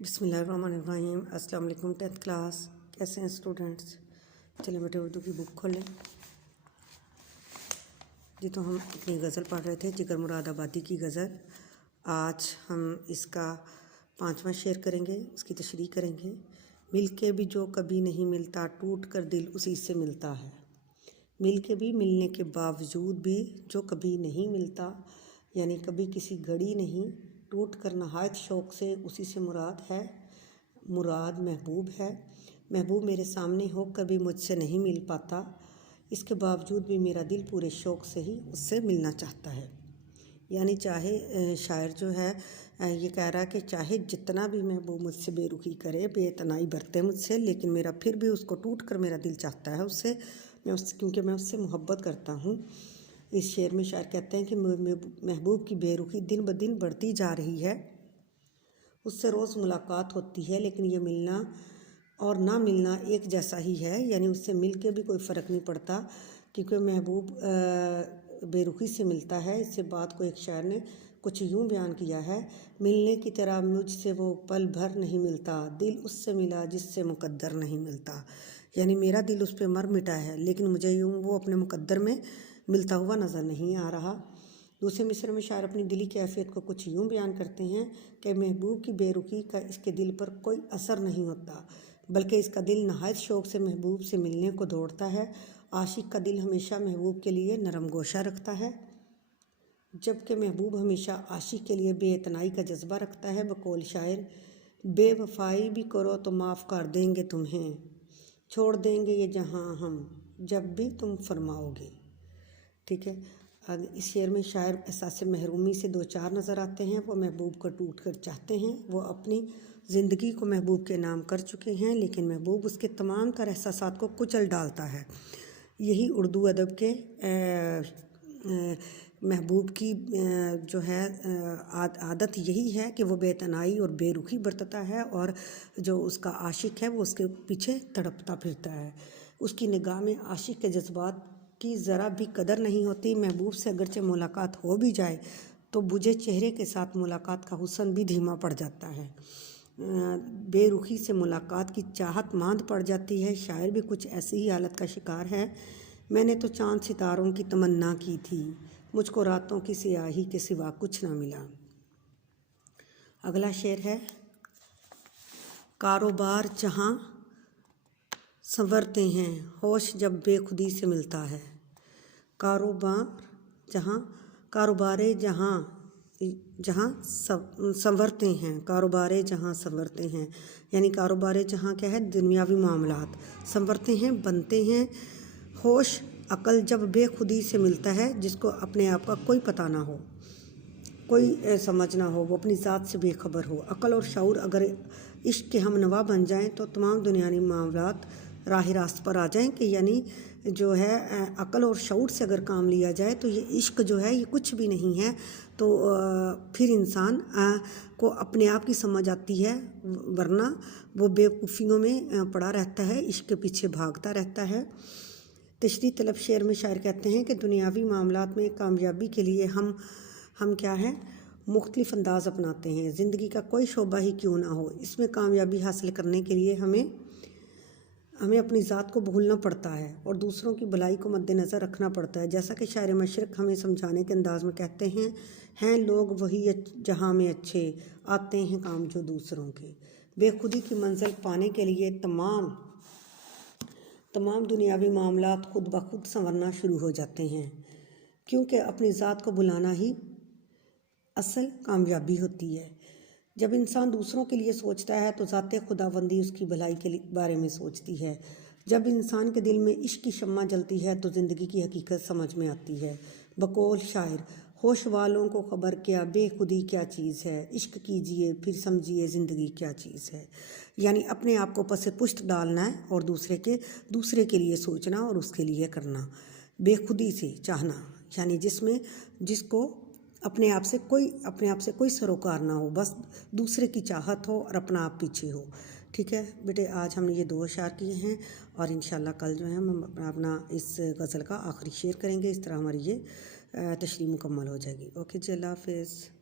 बिस्मिल्लाहिर्रहमानिर्रहीम। अस्सलाम वालेकुम 10th क्लास। कैसे हैं स्टूडेंट्स? चलिए बेटे उर्दू की बुक खोलें जी। तो हम अपनी गज़ल पढ़ रहे थे, जिगर मुराद आबादी की गज़ल। आज हम इसका 5वां शेर करेंगे, उसकी तशरीह करेंगे। मिल के भी जो कभी नहीं मिलता, टूट कर दिल उसी से मिलता है। मिल के भी, मिलने के बावजूद भी जो कभी नहीं मिलता, यानी कभी किसी घड़ी नहीं, टूट कर नहायत शौक़ से उसी से मुराद है। मुराद महबूब है। महबूब मेरे सामने होकर भी मुझसे नहीं मिल पाता, इसके बावजूद भी मेरा दिल पूरे शौक़ से ही उससे मिलना चाहता है। यानी चाहे शायर जो है ये कह रहा है कि चाहे जितना भी महबूब मुझसे बेरुखी करे, बेतनाई बरते मुझसे, लेकिन मेरा फिर भी उसको टूट कर मेरा दिल चाहता है उससे, क्योंकि मैं उससे मोहब्बत करता हूँ। इस शेर में शायर कहते हैं कि महबूब की बेरुखी दिन ब दिन बढ़ती जा रही है। उससे रोज़ मुलाकात होती है, लेकिन ये मिलना और ना मिलना एक जैसा ही है। यानी उससे मिल के भी कोई फ़र्क नहीं पड़ता, क्योंकि महबूब बेरुखी से मिलता है। इससे बात को एक शायर ने कुछ यूँ बयान किया है: मिलने की तरह मुझसे वो पल भर नहीं मिलता, दिल उससे मिला जिससे मुकद्दर नहीं मिलता। यानी मेरा दिल उस पर मर मिटा है, लेकिन मुझे यूँ वो अपने मुकद्दर में मिलता हुआ नज़र नहीं आ रहा। दूसरे मिसर में शायर अपनी दिली कैफियत को कुछ यूँ बयान करते हैं कि महबूब की बेरुखी का इसके दिल पर कोई असर नहीं होता, बल्कि इसका दिल नहायत शौक़ से महबूब से मिलने को दौड़ता है। आशिक का दिल हमेशा महबूब के लिए नरम गोशा रखता है, जबकि महबूब हमेशा आशिक के लिए बेइतनाई का जज्बा रखता है। बकौल शायर, बेवफाई भी करो तो माफ़ कर देंगे तुम्हें, छोड़ देंगे ये जहां हम जब भी तुम फरमाओगे। ठीक है। इस शेर में शायर एहसास महरूमी से दो चार नज़र आते हैं। वो महबूब को टूट कर चाहते हैं। वो अपनी ज़िंदगी को महबूब के नाम कर चुके हैं, लेकिन महबूब उसके तमाम तर एहसासात को कुचल डालता है। यही उर्दू अदब के महबूब की जो है आदत यही है कि वो बेतनाई और बेरुखी बरतता है, और जो उसका आशिक है वो उसके पीछे तड़पता फिरता है। उसकी निगाह में आशिक के जज्बात की ज़रा भी कदर नहीं होती। महबूब से अगरचे मुलाकात हो भी जाए तो बुझे चेहरे के साथ मुलाकात का हुस्न भी धीमा पड़ जाता है। बेरुखी से मुलाकात की चाहत मांद पड़ जाती है। शायर भी कुछ ऐसी ही हालत का शिकार है। मैंने तो चांद सितारों की तमन्ना की थी, मुझको रातों की सियाही के सिवा कुछ ना मिला। अगला शेर है: कारोबार जहाँ संवरते हैं, होश जब बेखुदी से मिलता है। कारोबारे जहाँ संवरते हैं, कारोबारे जहाँ संवरते हैं, यानी कारोबारे जहाँ क्या है, दुनियावी मामलात, संवरते हैं, बनते हैं। होश अकल जब बेखुदी से मिलता है, जिसको अपने आप का कोई पता ना हो, कोई समझ ना हो, वो अपनी ज़ात से बेखबर हो। अकल और शऊर अगर इश्क के हमनवा बन जाएं तो तमाम दुनियावी मामलात राह रास्त पर आ जाएं। कि यानी जो है अकल और शऊर से अगर काम लिया जाए तो ये इश्क जो है ये कुछ भी नहीं है। तो फिर इंसान को अपने आप की समझ आती है, वरना वो बेवकूफ़ियों में पड़ा रहता है, इश्क के पीछे भागता रहता है। तशरीह तलब शेर में शायर कहते हैं कि दुनियावी मामलात में कामयाबी के लिए हम क्या है, मुख्तलिफ अंदाज़ अपनाते हैं। ज़िंदगी का कोई शोबा ही क्यों ना हो, इसमें कामयाबी हासिल करने के लिए हमें अपनी ज़ात को भूलना पड़ता है और दूसरों की भलाई को मद्देनज़र रखना पड़ता है। जैसा कि शायर मशरक़ हमें समझाने के अंदाज़ में कहते हैं लोग वही जहाँ में अच्छे, आते हैं काम जो दूसरों के। बेखुदी की मंजिल पाने के लिए तमाम दुनियावी मामलात खुद ब खुद संवरना शुरू हो जाते हैं, क्योंकि अपनी ज़ात को भुलाना ही असल कामयाबी होती है। जब इंसान दूसरों के लिए सोचता है तो ज़ाते खुदाबंदी उसकी भलाई के बारे में सोचती है। जब इंसान के दिल में इश्क की शम्मा जलती है तो ज़िंदगी की हकीकत समझ में आती है। बकौल शायर, होश वालों को खबर क्या, बेखुदी क्या चीज़ है, इश्क कीजिए फिर समझिए ज़िंदगी क्या चीज़ है। यानी अपने आप को पसे पुष्ट डालना है और दूसरे के लिए सोचना और उसके लिए करना। बेखुदी से चाहना, यानी जिसको अपने आप से कोई सरोकार ना हो, बस दूसरे की चाहत हो और अपना आप पीछे हो। ठीक है बेटे, आज हमने ये 2 अशार किए हैं और इंशाल्लाह कल जो है हम अपना इस गज़ल का आखिरी शेर करेंगे। इस तरह हमारी ये तशरीह मुकम्मल हो जाएगी। ओके जी, अल्लाह हाफ़िज़।